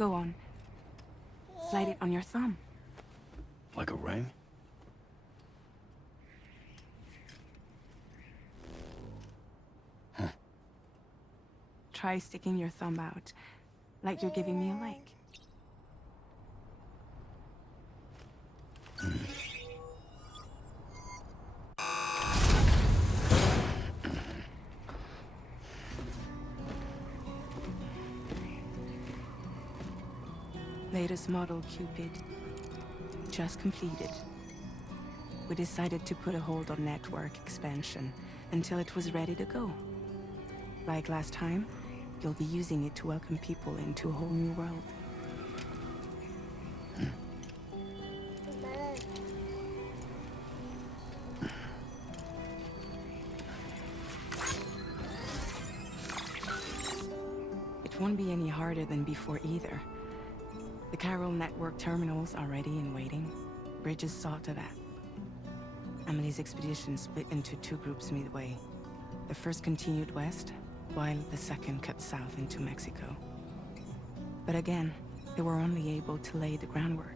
Go on. Slide it on your thumb. Like a ring? Huh. Try sticking your thumb out, like you're giving me a leg. Latest model Cupid. Just completed. We decided to put a hold on network expansion until it was ready to go. Like last time, you'll be using it to welcome people into a whole new world. It won't be any harder than before either. The Chiral Network terminals are ready and waiting. Bridges saw to that. Emily's expedition split into two groups midway. The first continued west, while the second cut south into Mexico. But again, they were only able to lay the groundwork.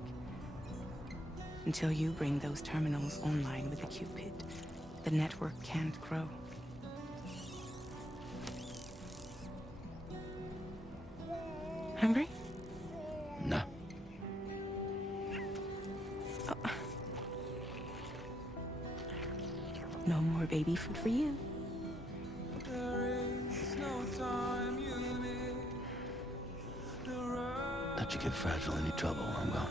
Until you bring those terminals online with the Cupid, the network can't grow. Hungry? No. Oh. No more baby food for you. Don't you get fragile any trouble, I'm gone.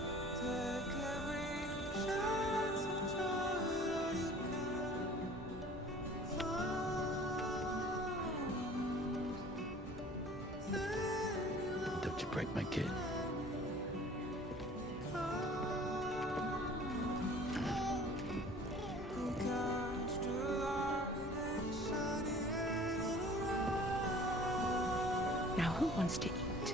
Don't you break my kid. Now who wants to eat?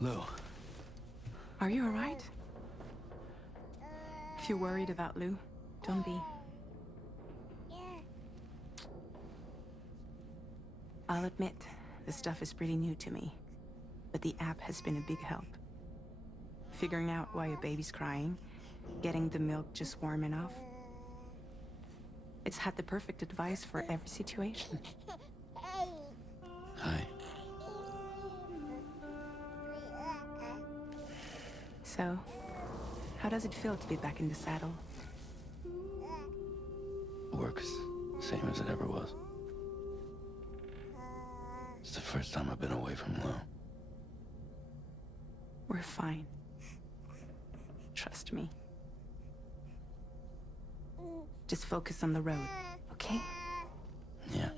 Lou. Are you alright? If you're worried about Lou, don't be. I'll admit, this stuff is pretty new to me, but the app has been a big help. Figuring out why a baby's crying, getting the milk just warm enough. It's had the perfect advice for every situation. Hi. So, how does it feel to be back in the saddle? Works same as it ever was. It's the first time I've been away from Lou. We're fine. Trust me. Just focus on the road, okay? Yeah.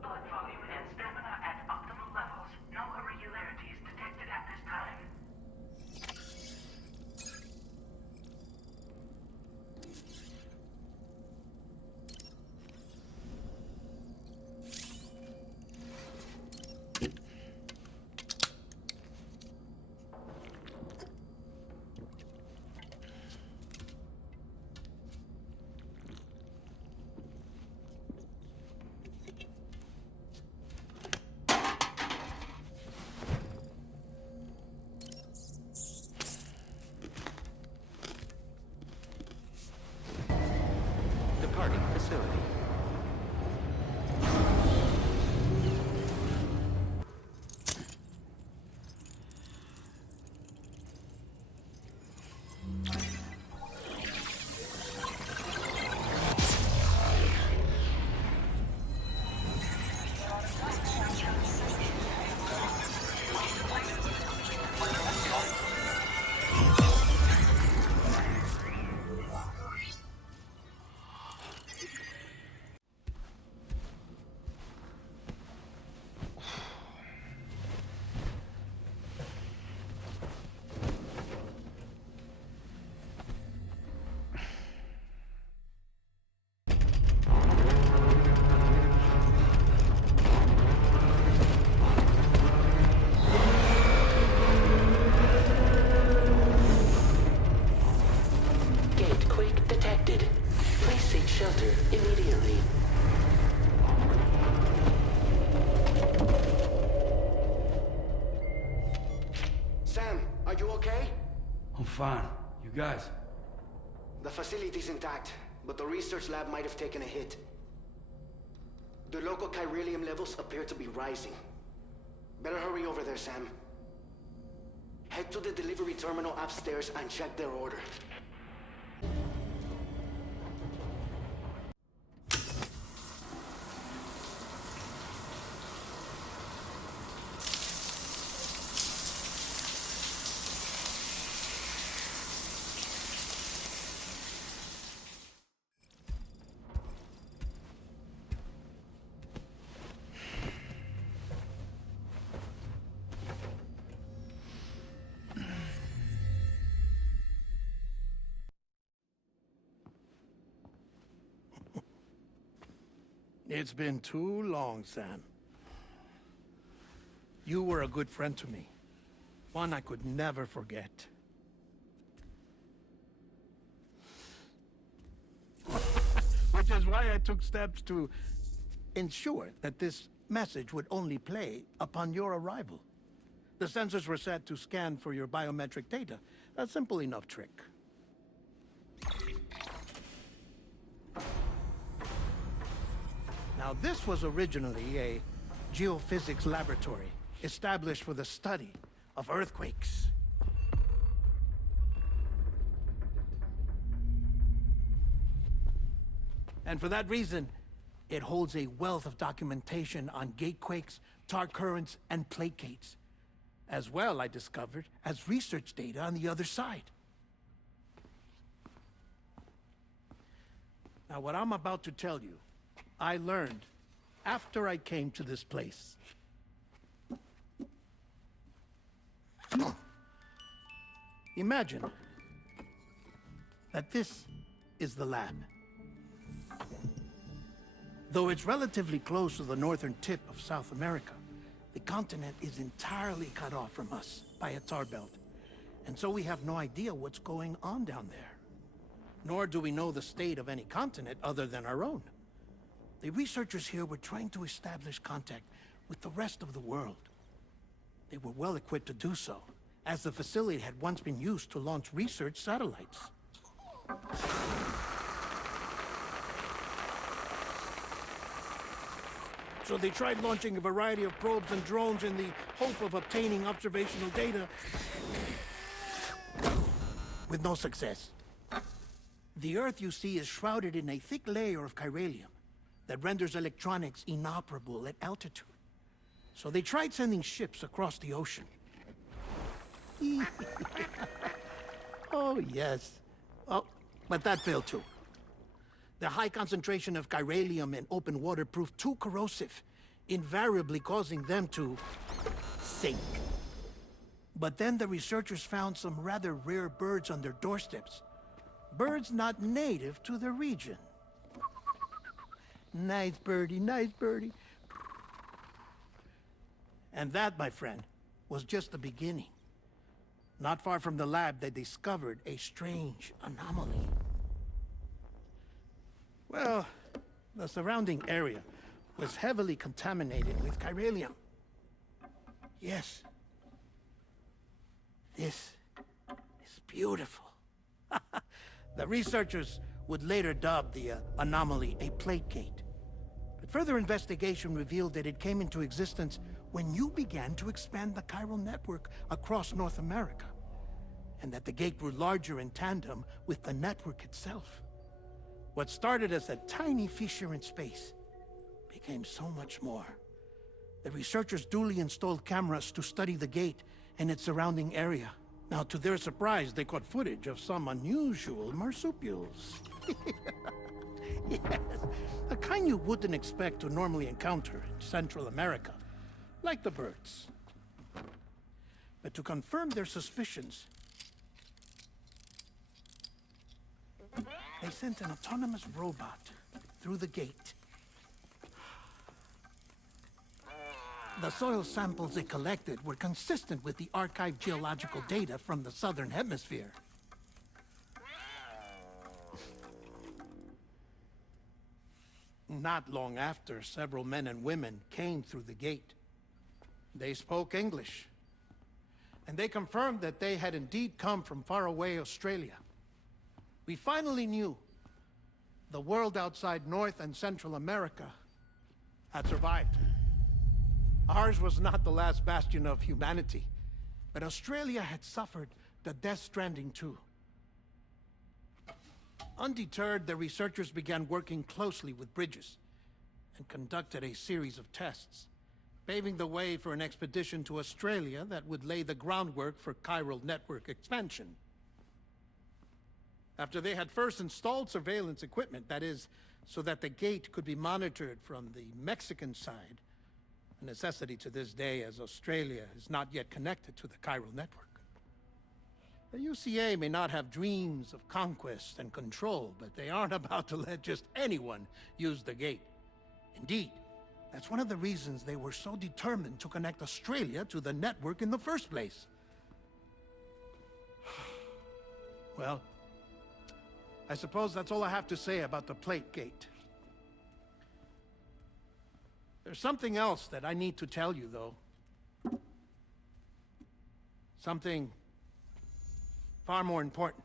Blood volume and stamina at optimal levels. No irregularities detected at this time. Departing facility. Gate quake detected. Please seek shelter immediately. Sam, are you okay? I'm fine. You guys? The facility's intact, but the research lab might have taken a hit. The local chiralium levels appear to be rising. Better hurry over there, Sam. Head to the delivery terminal upstairs and check their order. It's been too long, Sam. You were a good friend to me. One I could never forget. Which is why I took steps to ensure that this message would only play upon your arrival. The sensors were set to scan for your biometric data. A simple enough trick. Now, this was originally a geophysics laboratory established for the study of earthquakes. And for that reason, it holds a wealth of documentation on gatequakes, tar currents, and placates. As well, I discovered, as research data on the other side. Now, what I'm about to tell you, I learned after I came to this place. Imagine that this is the lab. Though it's relatively close to the northern tip of South America, the continent is entirely cut off from us by a tar belt. And so we have no idea what's going on down there. Nor do we know the state of any continent other than our own. The researchers here were trying to establish contact with the rest of the world. They were well equipped to do so, as the facility had once been used to launch research satellites. So they tried launching a variety of probes and drones in the hope of obtaining observational data, with no success. The Earth, you see, is shrouded in a thick layer of chiralium that renders electronics inoperable at altitude. So they tried sending ships across the ocean. Oh, yes. Oh, but that failed too. The high concentration of chiralium in open water proved too corrosive, invariably causing them to sink. But then the researchers found some rather rare birds on their doorsteps. Birds not native to the region. Nice birdie, nice birdie. And that, my friend, was just the beginning. Not far from the lab, they discovered a strange anomaly. Well, the surrounding area was heavily contaminated with chiralium. Yes. This is beautiful. The researchers would later dub the anomaly a plate gate. But further investigation revealed that it came into existence when you began to expand the chiral network across North America, and that the gate grew larger in tandem with the network itself. What started as a tiny fissure in space became so much more. The researchers duly installed cameras to study the gate and its surrounding area. Now, to their surprise, they caught footage of some unusual marsupials. Yes, a kind you wouldn't expect to normally encounter in Central America, like the birds. But to confirm their suspicions, they sent an autonomous robot through the gate. The soil samples they collected were consistent with the archived geological data from the southern hemisphere. Not long after, several men and women came through the gate. They spoke English, and they confirmed that they had indeed come from faraway Australia. We finally knew the world outside North and Central America had survived. Ours was not the last bastion of humanity, but Australia had suffered the Death Stranding too. Undeterred, the researchers began working closely with Bridges and conducted a series of tests, paving the way for an expedition to Australia that would lay the groundwork for Chiral Network expansion. After they had first installed surveillance equipment, that is, so that the gate could be monitored from the Mexican side, a necessity to this day as Australia is not yet connected to the Chiral Network. The UCA may not have dreams of conquest and control, but they aren't about to let just anyone use the gate. Indeed, that's one of the reasons they were so determined to connect Australia to the network in the first place. Well, I suppose that's all I have to say about the plate gate. There's something else that I need to tell you, though. Something far more important.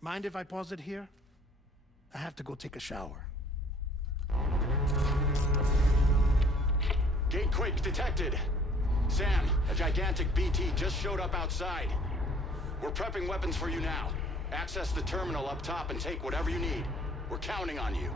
Mind if I pause it here? I have to go take a shower. Gate quake detected. Sam, a gigantic BT just showed up outside. We're prepping weapons for you now. Access the terminal up top and take whatever you need. We're counting on you.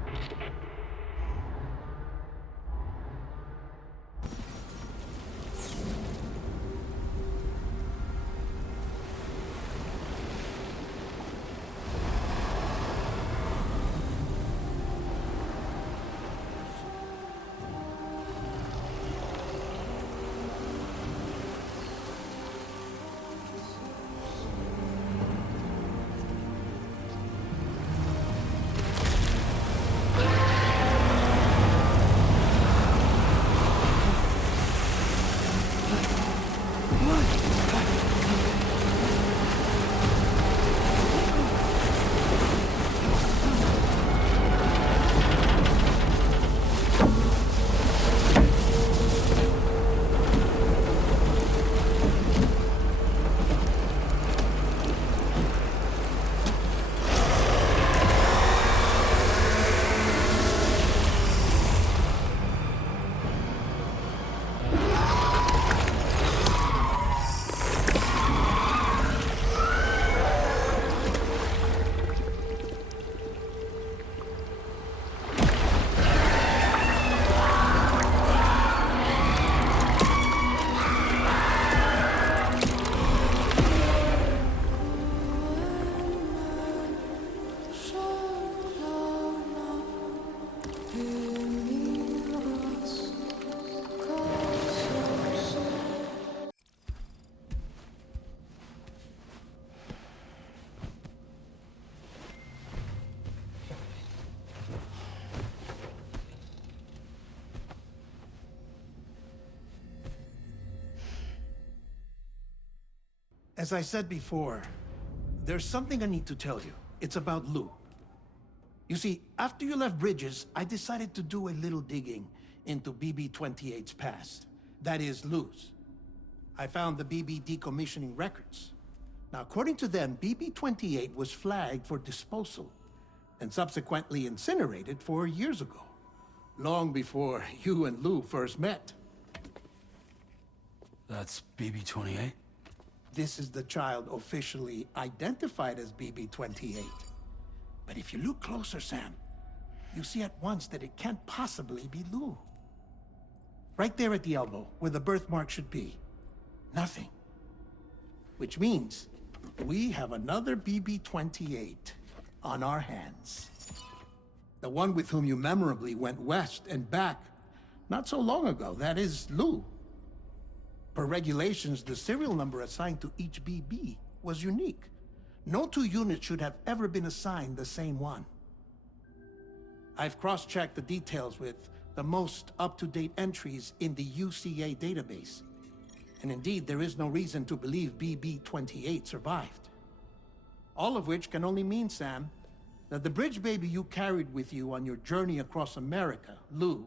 As I said before, there's something I need to tell you. It's about Lou. You see, after you left Bridges, I decided to do a little digging into BB-28's past. That is, Lou's. I found the BB decommissioning records. Now, according to them, BB-28 was flagged for disposal and subsequently incinerated 4 years ago, long before you and Lou first met. That's BB-28? This is the child officially identified as BB-28. But if you look closer, Sam, you see at once that it can't possibly be Lou. Right there at the elbow, where the birthmark should be. Nothing. Which means we have another BB-28 on our hands. The one with whom you memorably went west and back not so long ago, that is Lou. Per regulations, the serial number assigned to each BB was unique. No two units should have ever been assigned the same one. I've cross-checked the details with the most up-to-date entries in the UCA database. And indeed, there is no reason to believe BB-28 survived. All of which can only mean, Sam, that the bridge baby you carried with you on your journey across America, Lou,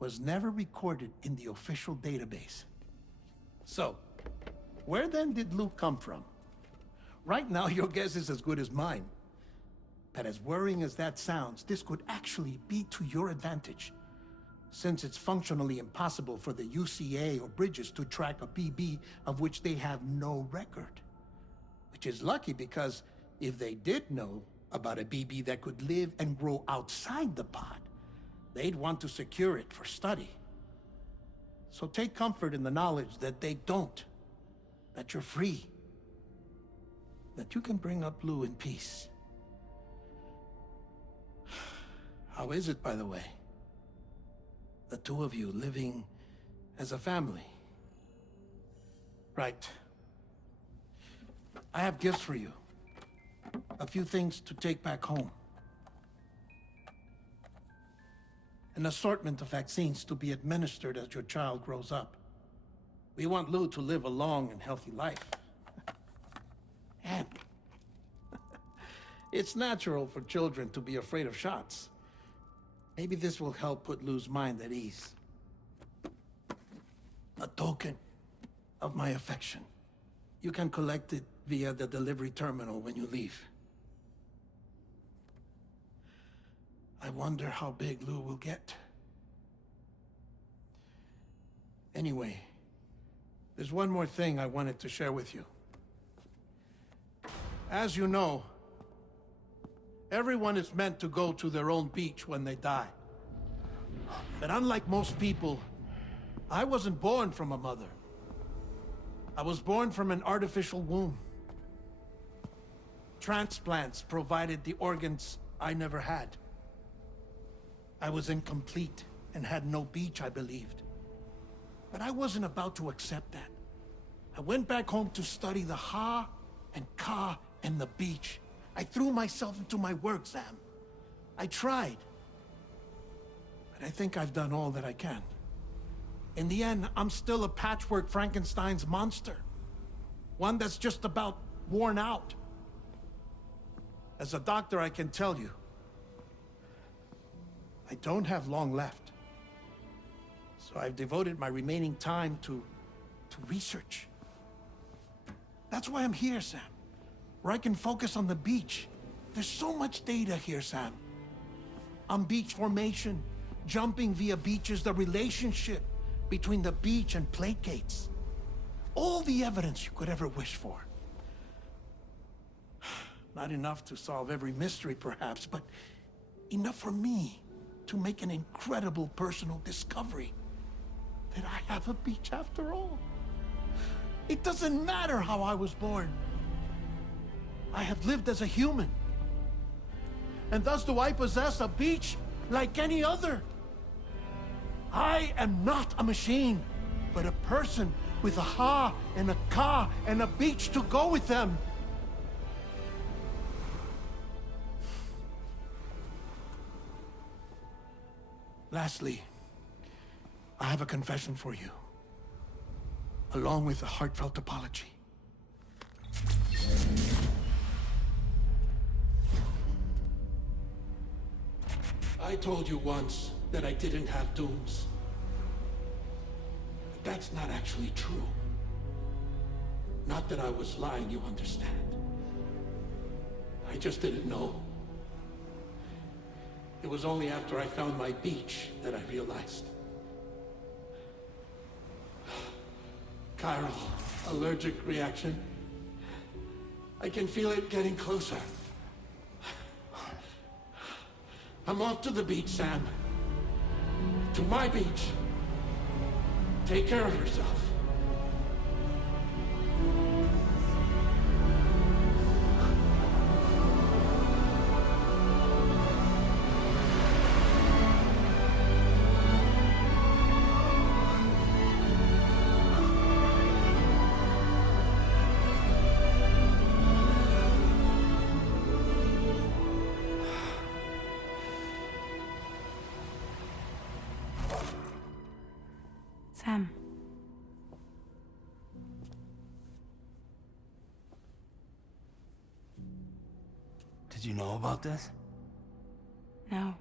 was never recorded in the official database. So, where then did Lou come from? Right now, your guess is as good as mine. But as worrying as that sounds, this could actually be to your advantage, since it's functionally impossible for the UCA or Bridges to track a BB of which they have no record. Which is lucky, because if they did know about a BB that could live and grow outside the pod, they'd want to secure it for study. So take comfort in the knowledge that they don't, that you're free, that you can bring up Lou in peace. How is it, by the way? The two of you living as a family. Right. I have gifts for you. A few things to take back home. An assortment of vaccines to be administered as your child grows up. We want Lou to live a long and healthy life. And it's natural for children to be afraid of shots. Maybe this will help put Lou's mind at ease. A token of my affection. You can collect it via the delivery terminal when you leave. I wonder how big Lou will get. Anyway, there's one more thing I wanted to share with you. As you know, everyone is meant to go to their own beach when they die. But unlike most people, I wasn't born from a mother. I was born from an artificial womb. Transplants provided the organs I never had. I was incomplete and had no beach, I believed. But I wasn't about to accept that. I went back home to study the Ha and Ka and the beach. I threw myself into my work, Sam. I tried. But I think I've done all that I can. In the end, I'm still a patchwork Frankenstein's monster. One that's just about worn out. As a doctor, I can tell you, I don't have long left. So I've devoted my remaining time to research. That's why I'm here, Sam. Where I can focus on the beach. There's so much data here, Sam. On beach formation, jumping via beaches, the relationship between the beach and plate gates. All the evidence you could ever wish for. Not enough to solve every mystery, perhaps, but enough for me to make an incredible personal discovery. That I have a beach after all. It doesn't matter how I was born. I have lived as a human. And thus do I possess a beach like any other. I am not a machine, but a person with a Ha and a Ka and a beach to go with them. Lastly, I have a confession for you, along with a heartfelt apology. I told you once that I didn't have dooms. But that's not actually true. Not that I was lying, you understand. I just didn't know. It was only after I found my beach that I realized. Chiral, allergic reaction. I can feel it getting closer. I'm off to the beach, Sam. To my beach. Take care of yourself. Sam. Did you know about this? No.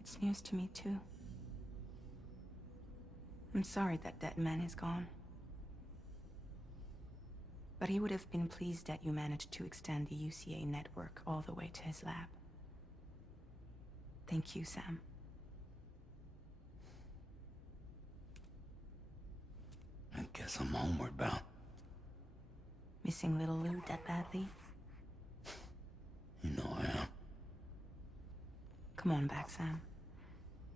It's news to me, too. I'm sorry that that man is gone. But he would have been pleased that you managed to extend the UCA network all the way to his lab. Thank you, Sam. I guess I'm homeward bound. Missing little Lou that badly? You know I am. Come on back, Sam.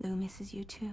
Lou misses you too.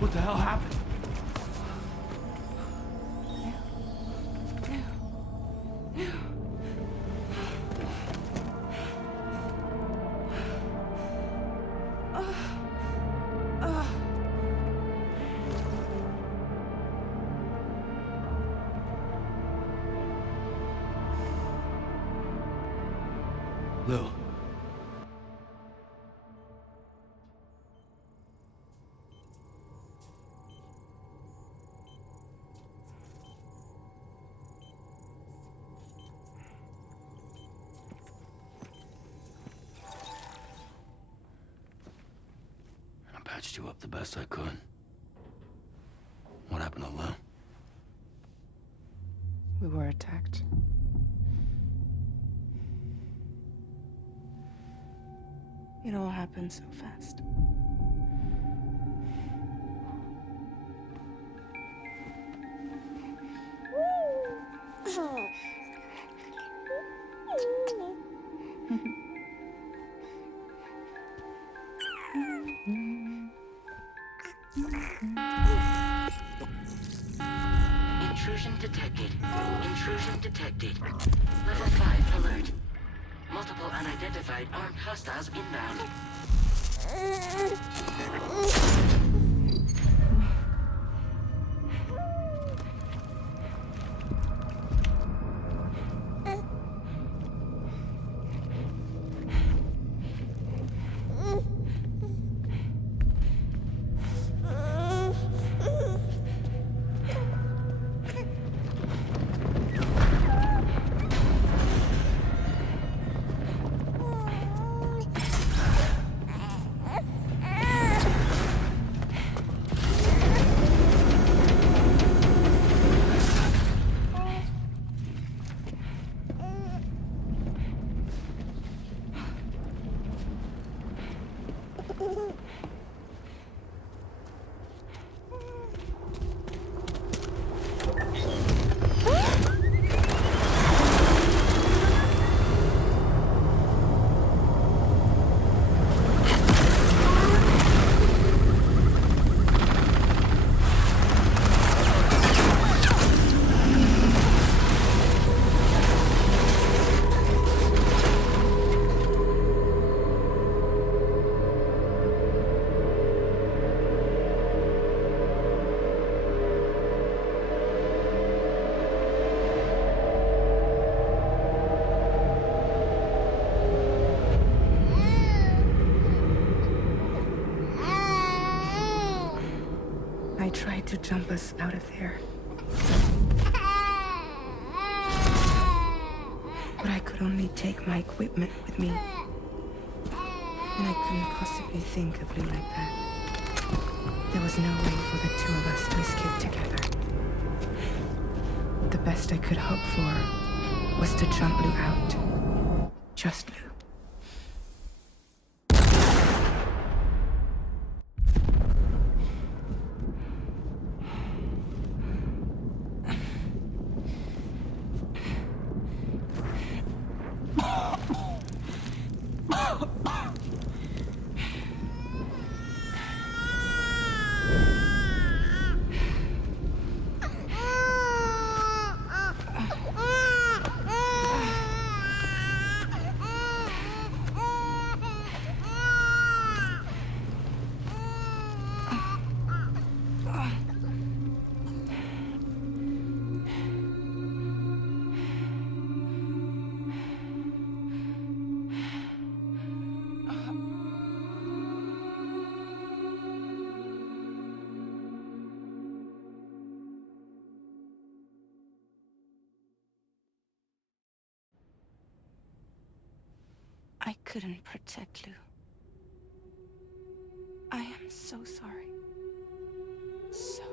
What the hell happened? Lou. I patched you up the best I could. What happened to Lou? We were attacked. It all happened so fast. Intrusion detected. Intrusion detected. Level 5 alert. Multiple unidentified armed hostiles inbound. I tried to jump us out of there. But I could only take my equipment with me. And I couldn't possibly think of Lou like that. There was no way for the two of us to escape together. The best I could hope for was to jump Lou out. Just Lou. I couldn't protect Lou. I am so sorry. So